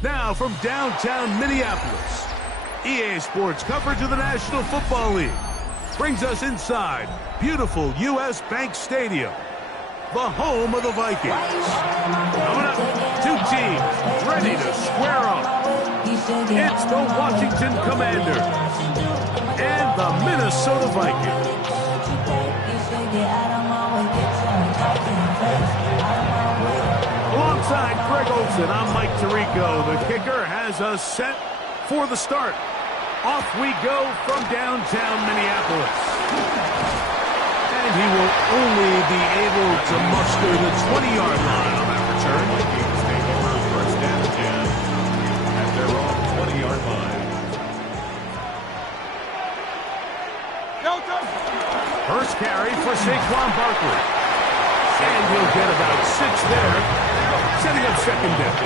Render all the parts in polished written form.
Now from downtown Minneapolis, EA Sports coverage of the National Football League brings us inside beautiful U.S. Bank Stadium, the home of the Vikings. Coming up, two teams ready to square off. It's the Washington Commanders and the Minnesota Vikings. Alongside Greg Olsen, I'm Mike Tirico. The kicker has us set for the start. Off we go from downtown Minneapolis. And he will only be able to muster the 20-yard line on that return. Vikings take over first down 10 at their own 20-yard line. First carry for Saquon Barkley. And he'll get about 6 there, setting up second down.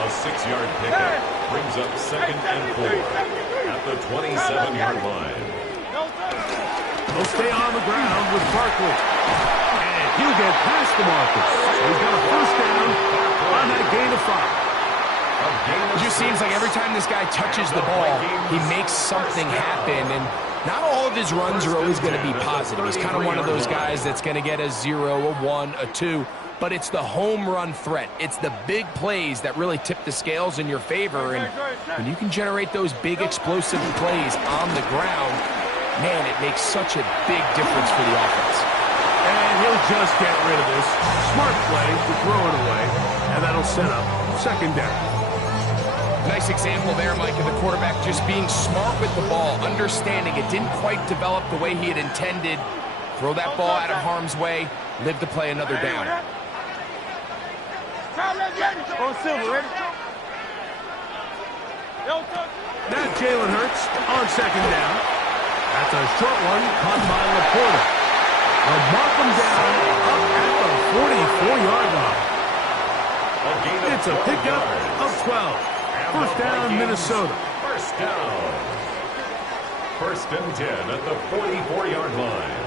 A 6-yard pickup brings up second and 4 at the 27-yard line. He'll stay on the ground with Barkley. And he'll get past the markers. He's got a first down on that gain of 5. It just seems like every time this guy touches the ball, he makes something happen. And not all of his runs are always going to be positive. He's kind of one of those guys that's going to get a 0, a 1, a 2. But it's the home run threat. It's the big plays that really tip the scales in your favor. And when you can generate those big explosive plays on the ground, man, it makes such a big difference for the offense. And he'll just get rid of this. Smart play to throw it away. And that'll set up second down. Nice example there, Mike, of the quarterback just being smart with the ball, understanding it didn't quite develop the way he had intended. Throw that ball out of harm's way, live to play another down. Now Jalen Hurts on second down. That's a short one caught by Laporta. They'll mark him down up at the 44-yard line. It's a pickup of 12. First down, Minnesota. First down. First and 10 at the 44-yard line.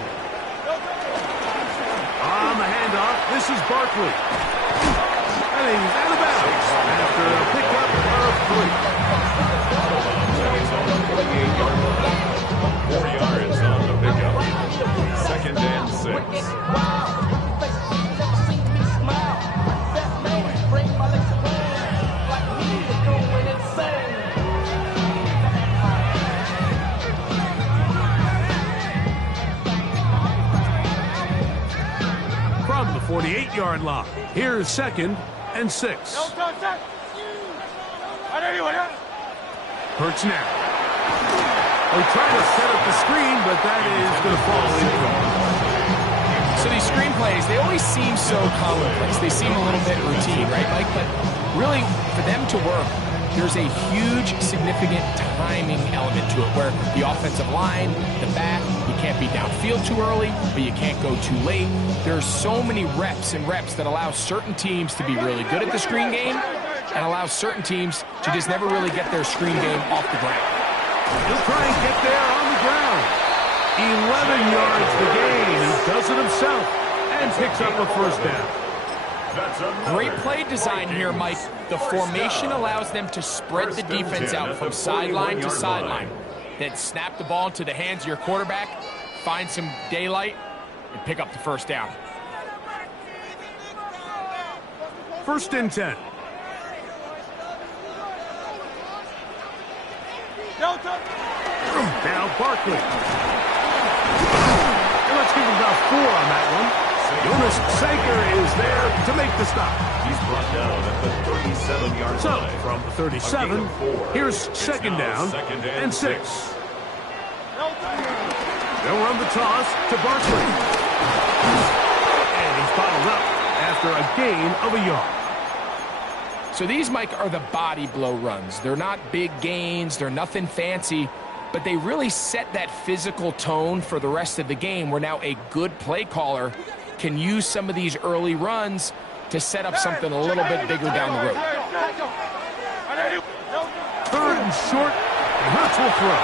On the handoff, this is Barkley. And he's out of bounds after a pickup of 3. 4 yards on the pickup. Second and 6. From the 48-yard line, here's second and 6. Hurts now. They try to set up the screen, but that is going to fall incomplete. So these screen plays, they always seem so commonplace. They seem a little bit routine, right, Mike? But really, for them to work, there's a huge, significant timing element to it where the offensive line, the back, you can't be downfield too early, but you can't go too late. There's so many reps and reps that allow certain teams to be really good at the screen game and allow certain teams to just never really get their screen game off the ground. He'll try and get there on the ground. 11 yards to gain. He does it himself and picks up a first down. Great play design here, Mike. The formation allows them to spread the defense out from sideline to sideline. Then snap the ball into the hands of your quarterback, find some daylight, and pick up the first down. First and 10. Now Barkley. And let's give him about 4 on that one. Jonas Sanker is there to make the stop. He's brought down at the 37-yard line. So, from the 37, here's second down and 6. They'll run the toss to Barkley. And he's bottled up after a gain of a yard. So these, Mike, are the body blow runs. They're not big gains. They're nothing fancy. But they really set that physical tone for the rest of the game where now a good play caller can use some of these early runs to set up something a little bit bigger down the road. Third and short, and Hurts will throw.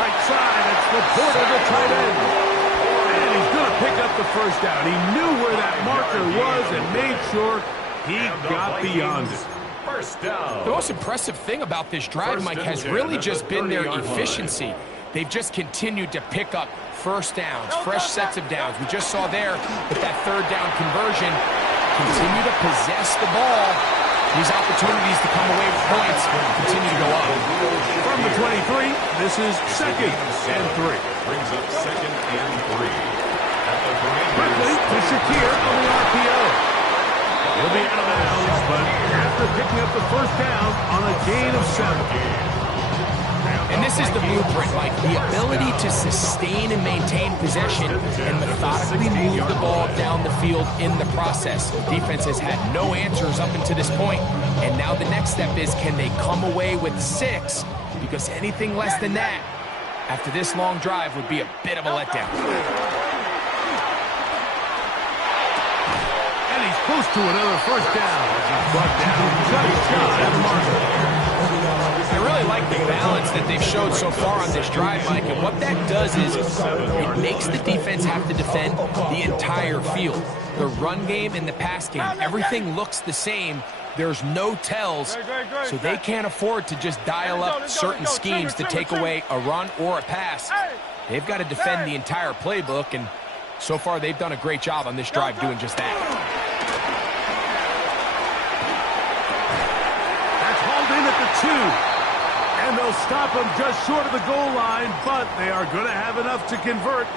Right side, it's Laporta, the tight end. And he's going to pick up the first down. He knew where that marker was and made sure He got beyond it. First down. The most impressive thing about this drive, Mike, has really just been their efficiency. They've just continued to pick up first downs, fresh sets of downs. We just saw there with that third down conversion, continue to possess the ball. These opportunities to come away with points continue to go up. From the 23, this is 2nd and 3. Brings up 2nd and 3. Quickly to Shakir on the RPO. He'll be out of bounds, but after picking up the first down on a gain of 7. And this is the blueprint, Mike. The ability to sustain and maintain possession and methodically move the ball down the field in the process. The defense has had no answers up until this point, and now the next step is, can they come away with 6? Because anything less than that, after this long drive, would be a bit of a letdown. And he's close to another first down. Brought down just shy of the mark. I really like the balance that they've showed so far on this drive, Mike, and what that does is it makes the defense have to defend the entire field. The run game and the pass game, everything looks the same. There's no tells, so they can't afford to just dial up certain schemes to take away a run or a pass. They've got to defend the entire playbook, and so far they've done a great job on this drive doing just that. That's hauled in at the 2. And they'll stop him just short of the goal line, but they are going to have enough to convert.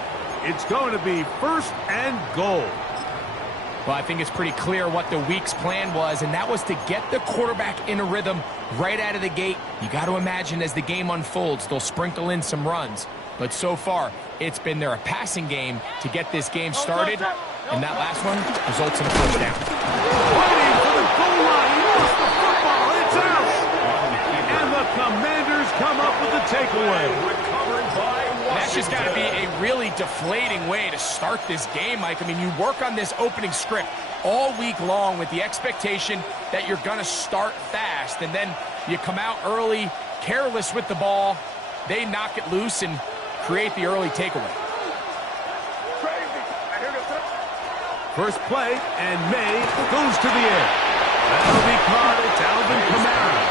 It's going to be 1st and goal. Well, I think it's pretty clear what the week's plan was, and that was to get the quarterback in a rhythm right out of the gate. You got to imagine as the game unfolds, they'll sprinkle in some runs. But so far, it's been their passing game to get this game started, and that last one results in a first down. Waiting for the goal line. He lost the football. It's out. And the Commanders come up with the takeaway. That's just got to be a really deflating way to start this game, Mike. I mean, you work on this opening script all week long with the expectation that you're going to start fast, and then you come out early, careless with the ball. They knock it loose and create the early takeaway. First play, and May goes to the air. That'll be caught. It's Alvin Kamara.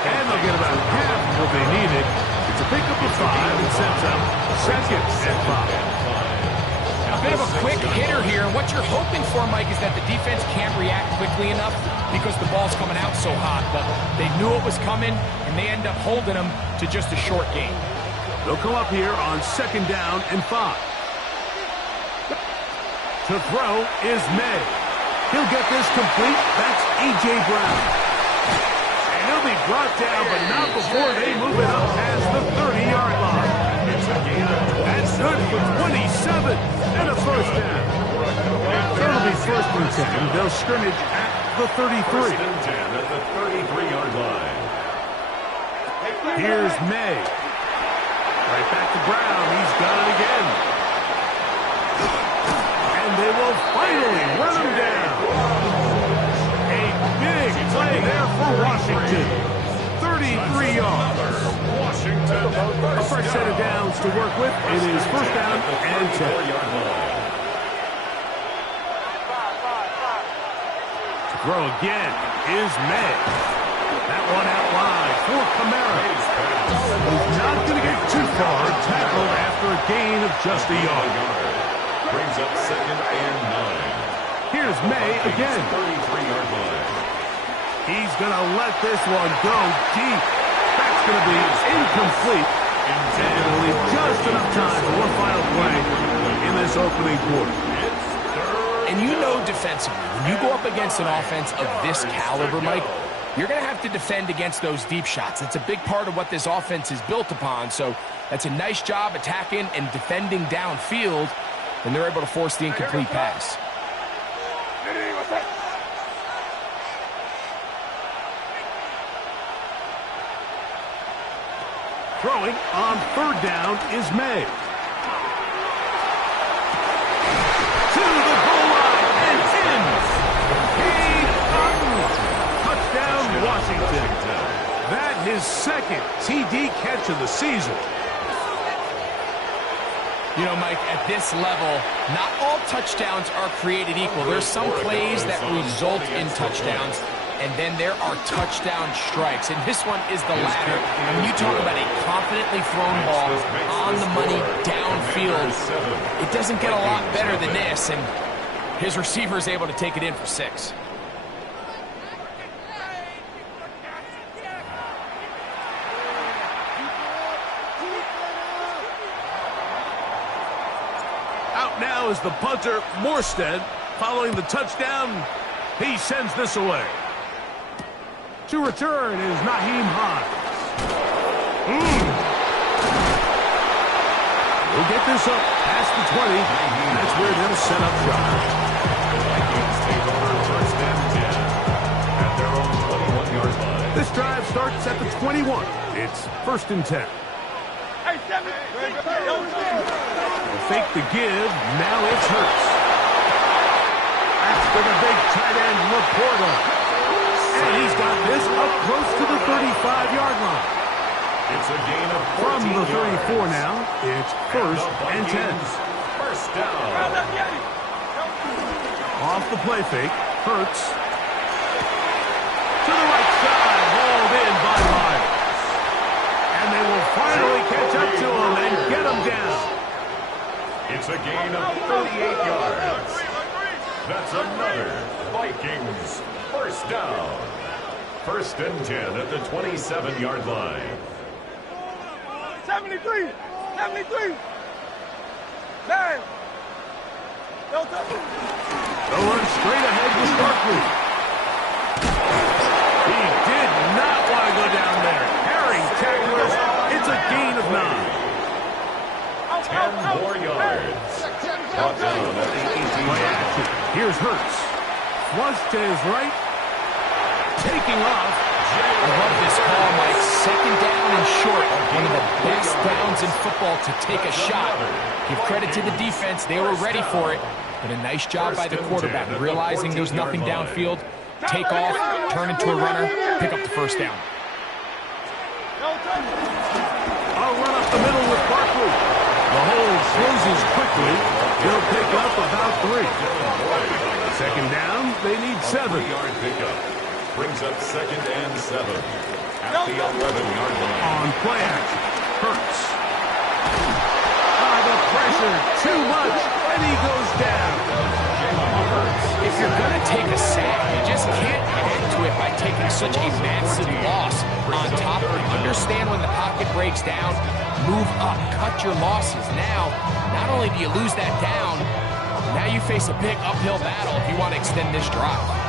And they'll get about half of what they needed. It's a pickup of 5 and sets up 2nd and 5. A bit of a quick hitter here. And what you're hoping for, Mike, is that the defense can't react quickly enough because the ball's coming out so hot. But they knew it was coming, and they end up holding them to just a short gain. They'll come up here on 2nd down and 5. To throw is May. He'll get this complete. That's A.J. Brown. And he'll be brought down, but not before they move it up past the 30-yard line. That's good for 27 and a first down. So it'll be 1st and 10. They'll scrimmage at the 33. 1st and 10 at the 33-yard line. Here's May. Right back to Brown. He's got it again. And they will finally run him down. A big play there for Washington. 33 yards. A fresh set of downs to work with. It is 1st down and 10. To throw again is May. That one out wide for Kamara. He's not going to get too far. Tackled after a gain of just a yard. Brings up 2nd and 9. Here's May again. 33-yard line. He's going to let this one go deep. That's going to be incomplete. And it'll leave just enough time for one final play in this opening quarter. And you know defensively, when you go up against an offense of this caliber, Mike, you're going to have to defend against those deep shots. It's a big part of what this offense is built upon. So that's a nice job attacking and defending downfield, and they're able to force the incomplete pass. Throwing on 3rd down is May. To the goal line and in. Touchdown, Washington. That his 2nd TD catch of the season. You know, Mike, at this level, not all touchdowns are created equal. There's some plays that result in touchdowns, and then there are touchdown strikes. And this one is the latter. When you talk about a confidently thrown ball on the money downfield, it doesn't get a lot better than this, and his receiver is able to take it in for 6. Out now is the punter, Morstead. Following the touchdown, he sends this away. To return is Naheem Hines. We'll get this up past the 20. That's where they'll set up shop. Vikings take over first and 10 at their own 21-yard line. This drive starts at the 21. It's first and 10. Fake the give. Now it's Hurts. After the big tight end, Laporta. And he's got this up close to the 35-yard line. It's a gain of 14 From the 34 yards. now, it's first and 10. First down. Off the play fake, Hurts. To the right side, hauled in by Myers. And they will finally catch up to him and get him down. It's a gain of 38 yards. That's another Vikings first down. First and 10 at the 27-yard line. 73. Man. They'll run straight ahead with Barkley. He did not want to go down there. Herring tacklers. It's a gain of 9. 10 more yards. Brought down at the 18-yard line. Here's Hurts. Flush to his right. Taking off. I love this call, Mike. Second down and short. One of the best downs in football to take a shot. Give credit to the defense. They were ready for it. But a nice job by the quarterback, realizing there's nothing downfield. Take off, turn into a runner, pick up the first down. I'll run up the middle with Barkley. The hole closes quickly. They'll pick up about 3. Second down, they need 7. 3-yard pickup. Brings up second and 7 at the 11-yard line. On play action, Hurts. The pressure, too much, and he goes down. If you're going to take a sack, you just can't add to it by taking such a massive loss. On top of it, understand when the pocket breaks down, move up, cut your losses. Now, not only do you lose that down, now you face a big uphill battle if you want to extend this drive.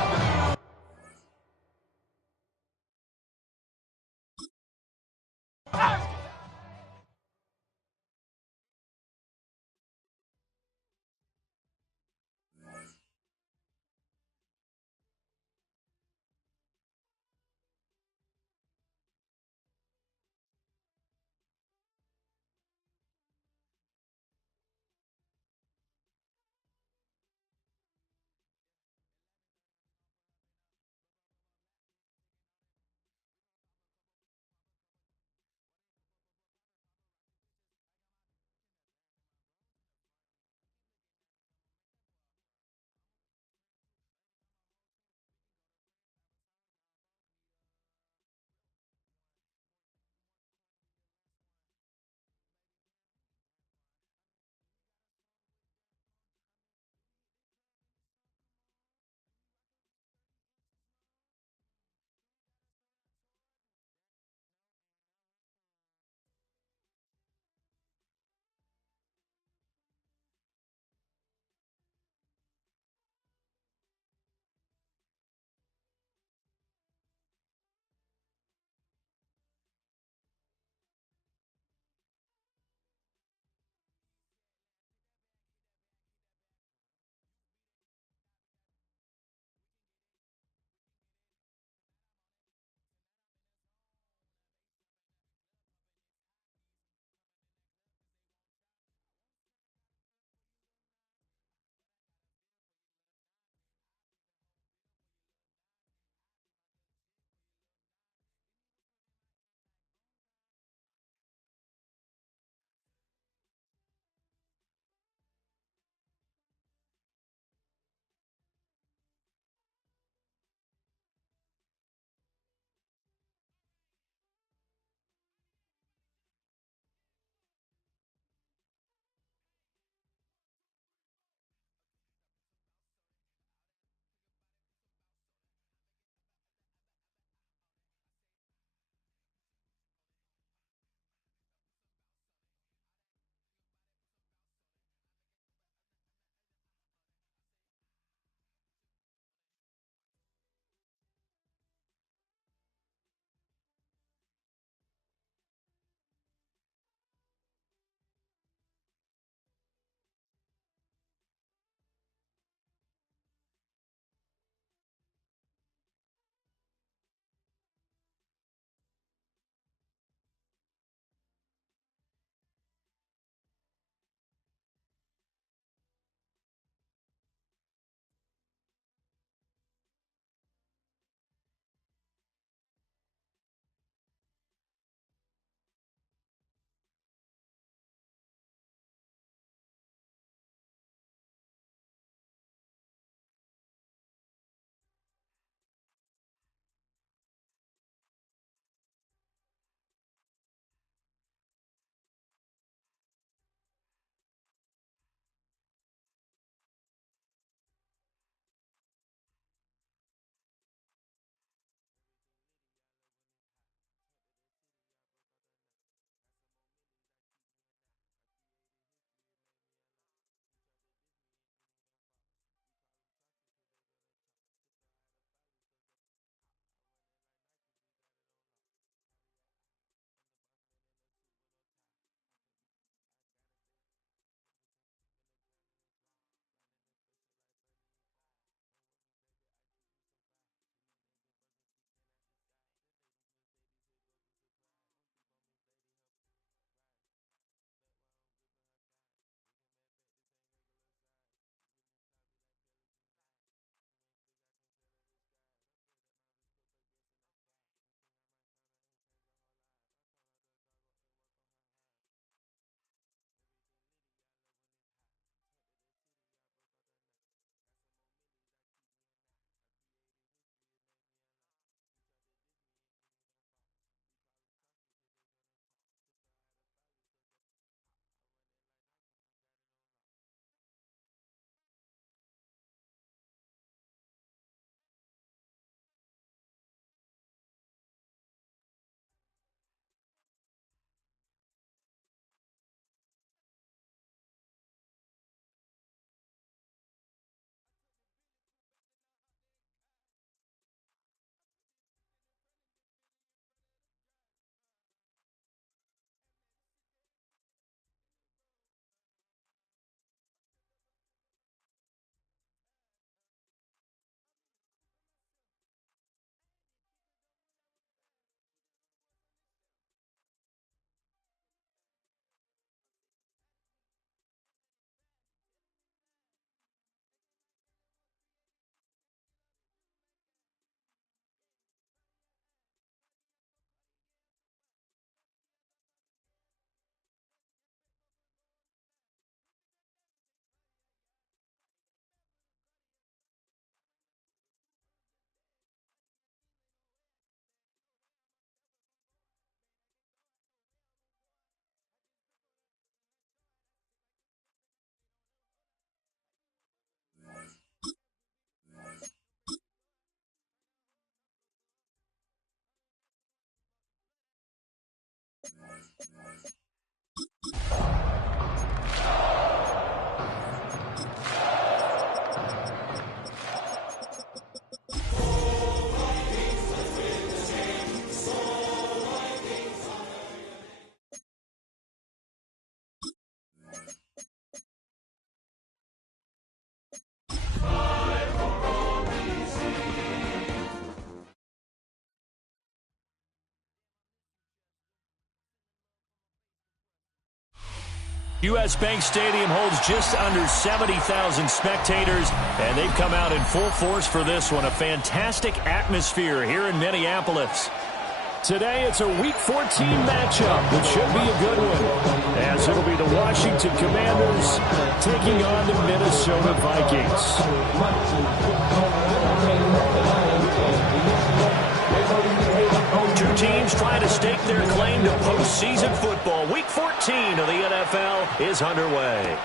U.S. Bank Stadium holds just under 70,000 spectators, and they've come out in full force for this one. A fantastic atmosphere here in Minneapolis. Today, it's a Week 14 matchup that should be a good one, as it'll be the Washington Commanders taking on the Minnesota Vikings. Two teams trying to stake their claim to postseason football. Week 14 of the NFL is underway.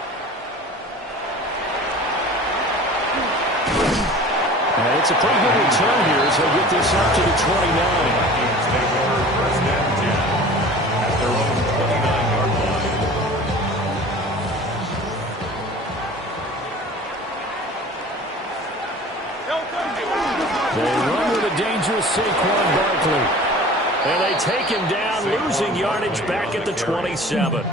And it's a pretty good return here as they get this up to the 29. First and 10 at their own 29-yard line. They run with a dangerous Saquon Barkley. And they take him down, losing yardage back at the 27.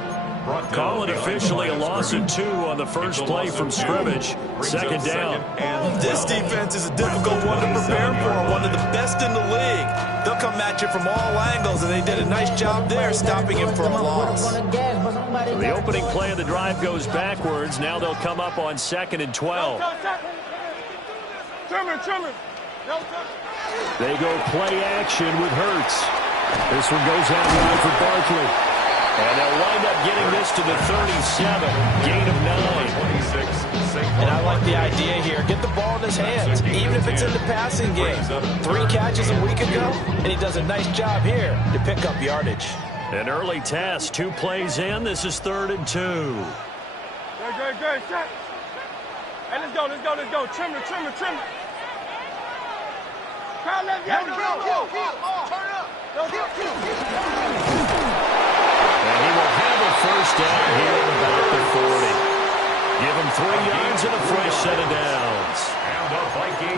Call it officially a loss of 2 on the first play from scrimmage. Second down. This defense is a difficult one to prepare for, one of the best in the league. They'll come at you from all angles, and they did a nice job there stopping him from a loss. The opening play of the drive goes backwards. Now they'll come up on 2nd and 12. They go play action with Hurts. This one goes out wide for Barkley. And they'll wind up getting this to the 37. Gain of 9. And I like the idea here. Get the ball in his hands, even if it's in the passing game. 3 catches a week ago, and he does a nice job here to pick up yardage. An early test, 2 plays in. This is 3rd and 2. Good. Hey, let's go. Trim it. Crowd, let's go. Turn up. And he will have a first down here at about the 40. Give him 3 yards and a fresh set of downs.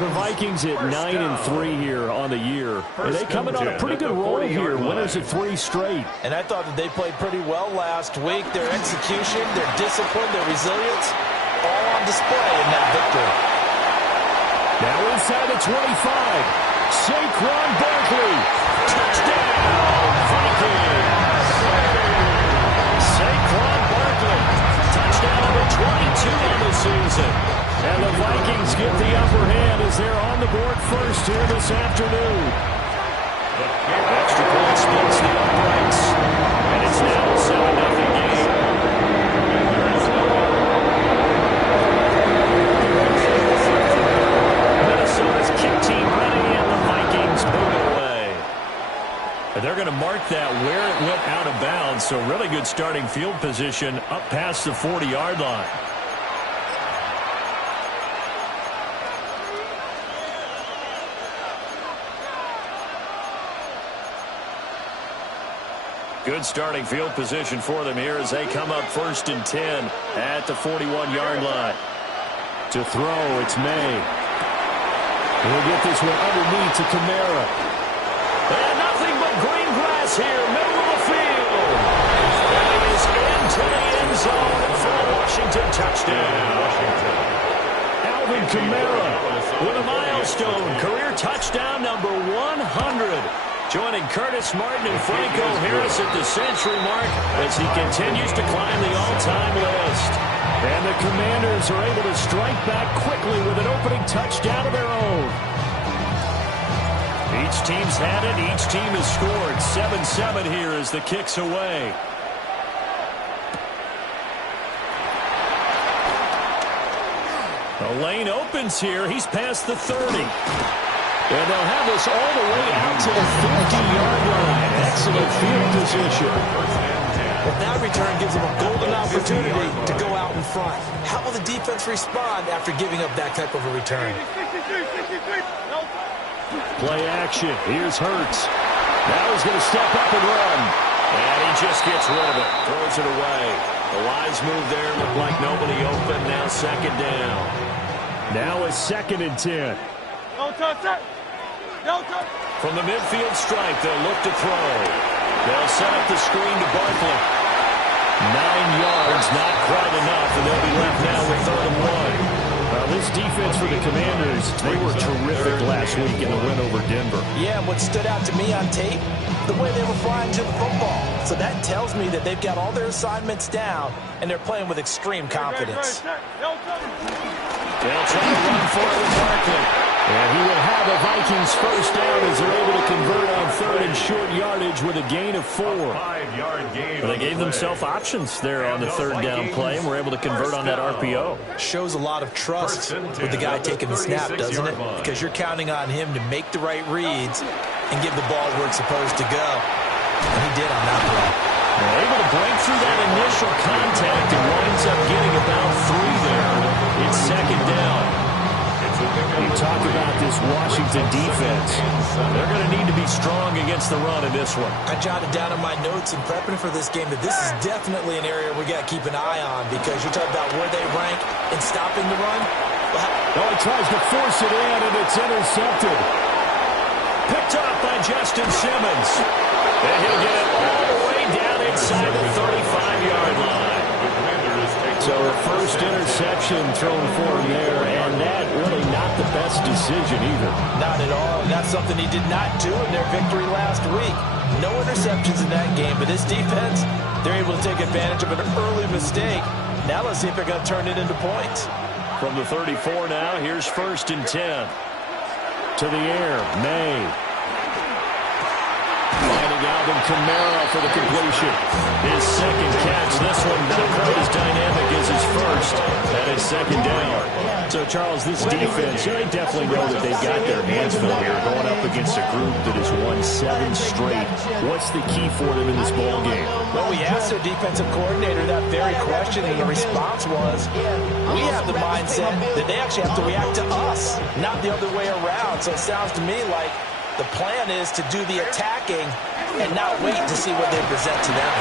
The Vikings at 9-3 here on the year. And they come in on a pretty good roll here. Winners of 3 straight. And I thought that they played pretty well last week. Their execution, their discipline, their resilience, all on display in that victory. Now inside the 25. Saquon Barkley. Touchdown, Vikings. Saquon Barkley. Touchdown number 22 on the season. And the Vikings get the upper hand as they're on the board first here this afternoon. Extra point splits the uprights. And it's now a 7-0 game. Minnesota's kick team ready, and the Vikings move it away. And they're going to mark that where it went out of bounds, so really good starting field position up past the 40-yard line. Good starting field position for them here as they come up 1st and 10 at the 41-yard line. To throw, it's May. He'll get this one underneath to Kamara. And nothing but green grass here, middle of the field. And it is into the end zone for a Washington touchdown. Alvin Kamara with a milestone career touchdown number 100. Joining Curtis Martin and Franco Harris at the century mark as he continues to climb the all-time list. And the Commanders are able to strike back quickly with an opening touchdown of their own. Each team's had it. Each team has scored. 7-7 here as the kick's away. The lane opens here. He's past the 30. And they'll have this all the way out to the 50-yard line. Excellent field position. But that return gives them a golden opportunity to go out in front. How will the defense respond after giving up that type of a return? Play action. Here's Hurts. Now he's going to step up and run. And he just gets rid of it. Throws it away. The wise move there. Looked like nobody open. Now 2nd down. Now a 2nd and 10. From the midfield stripe, they'll look to throw. They'll set up the screen to Barkley. 9 yards, not quite enough, and they'll be left now with 3rd and 1. This defense for the Commanders, they were terrific last week in the win over Denver. Yeah, what stood out to me on tape, the way they were flying to the football. So that tells me that they've got all their assignments down, and they're playing with extreme confidence. They'll try to run for it with Barkley. And he will have a Vikings first down as they're able to convert on third and short yardage with a gain of 4. Well, they gave themselves options there on the third down play, and were able to convert on that RPO. Shows a lot of trust with the guy taking the snap, doesn't it? Because you're counting on him to make the right reads and give the ball where it's supposed to go. And he did on that play. They're able to break through that initial contact and winds up getting about 3 there. It's second down. You talk about this Washington defense. They're going to need to be strong against the run in this one. I jotted down in my notes in prepping for this game that this is definitely an area we got to keep an eye on, because you're talking about where they rank in stopping the run. Well, he tries to force it in, and it's intercepted. Picked up by Justin Simmons. And he'll get it all the way down inside the 35-yard line. So a first interception thrown for him there, and that really not the best decision either. Not at all, and that's something he did not do in their victory last week. No interceptions in that game, but this defense, they're able to take advantage of an early mistake. Now let's see if they're going to turn it into points. From the 34 now, here's first and 10. To the air, May. Finding Alvin Kamara for the completion. His second catch. This one not quite as dynamic as his first. That is second down. So, Charles, this defense, they definitely know that they've got their hands full here, going up against a group that has won 7 straight. What's the key for them in this ball game? Well, we asked their defensive coordinator that very question, and the response was, we have the mindset that they actually have to react to us, not the other way around. So it sounds to me like the plan is to do the attacking and not wait to see what they present to them.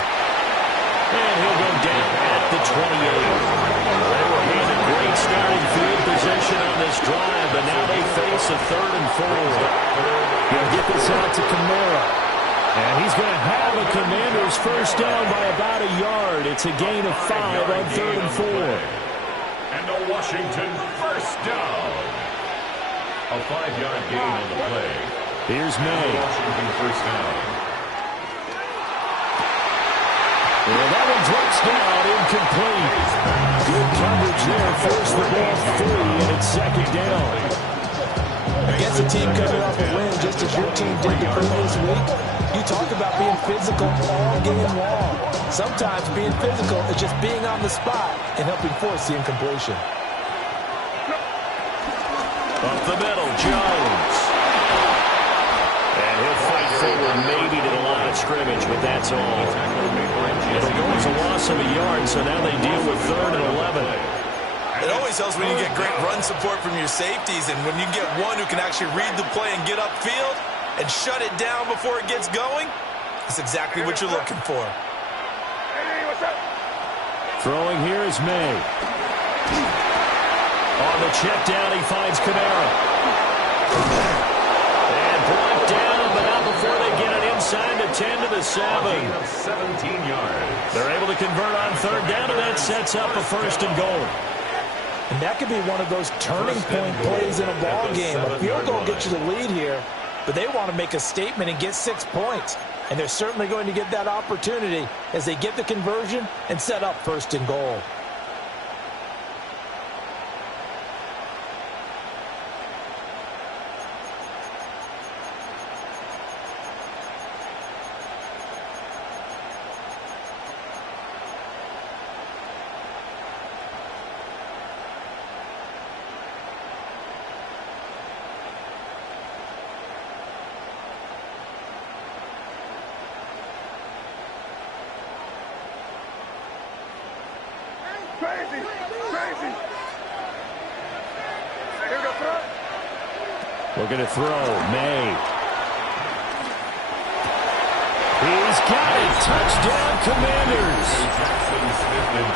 And he'll go down at the 28. They were handed great starting field position on this drive, but now they face a 3rd and 4. He'll get this out to Kamara. And he's going to have a Commander's first down by about a yard. It's a gain of 5 on 3rd and 4. And a Washington first down. A 5-yard gain on the play. Here's May. Washington first down. Well, that one drops down, incomplete. Good coverage there, forced the ball free, and it's second down. Against a team coming off a win, just as your team did the previous week, you talk about being physical all game long. Sometimes being physical is just being on the spot and helping force the incompletion. Up the middle, Jones. And he'll fight forward maybe to the line of scrimmage, but that's all. It'll go as a loss of a yard, so now they deal with 3rd and 11. It always helps when you get great run support from your safeties, and when you get one who can actually read the play and get upfield and shut it down before it gets going, that's exactly what you're looking for. Throwing here is May. On the check down, he finds Kamara. And brought down, but not before they get it inside the 10 to the 7. 17 yards. They're able to convert on 3rd down, and that sets up a 1st and goal. And that could be one of those turning point plays in a ball game. A field goal gets you the lead here, but they want to make a statement and get 6 points. And they're certainly going to get that opportunity as they get the conversion and set up 1st and goal. Crazy! Crazy! Here go front. Looking to throw. May. He's got it. Touchdown, Commanders.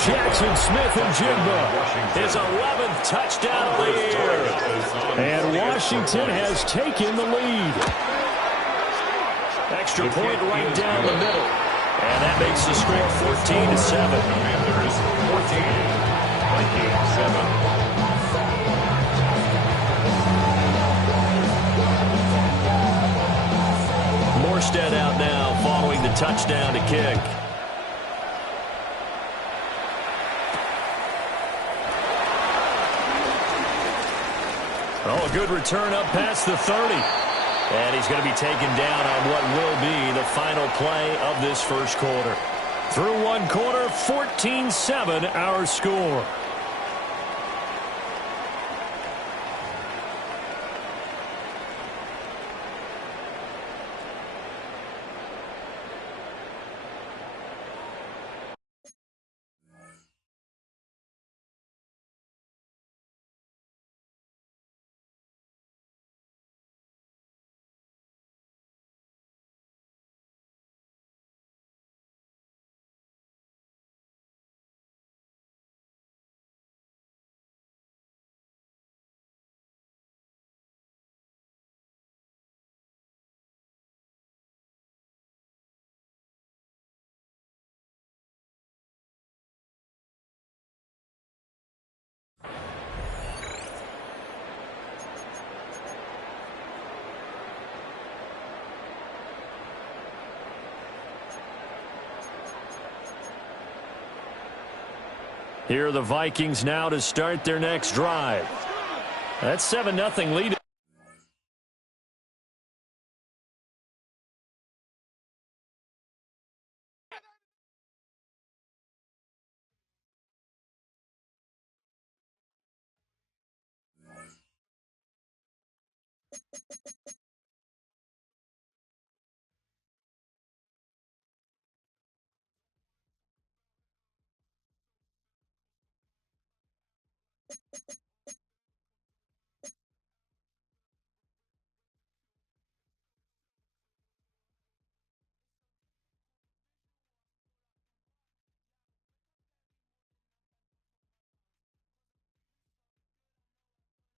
Jackson Smith and Jigba. His 11th touchdown of the year. And Washington has taken the lead. Extra point right down the middle. And that makes the score 14-7. Commanders 14. Vikings 7. More Armstead out now following the touchdown to kick. Oh, a good return up past the 30. And he's going to be taken down on what will be the final play of this first quarter. Through one quarter, 14-7 our score. Here are the Vikings now to start their next drive. That's 7-0 lead.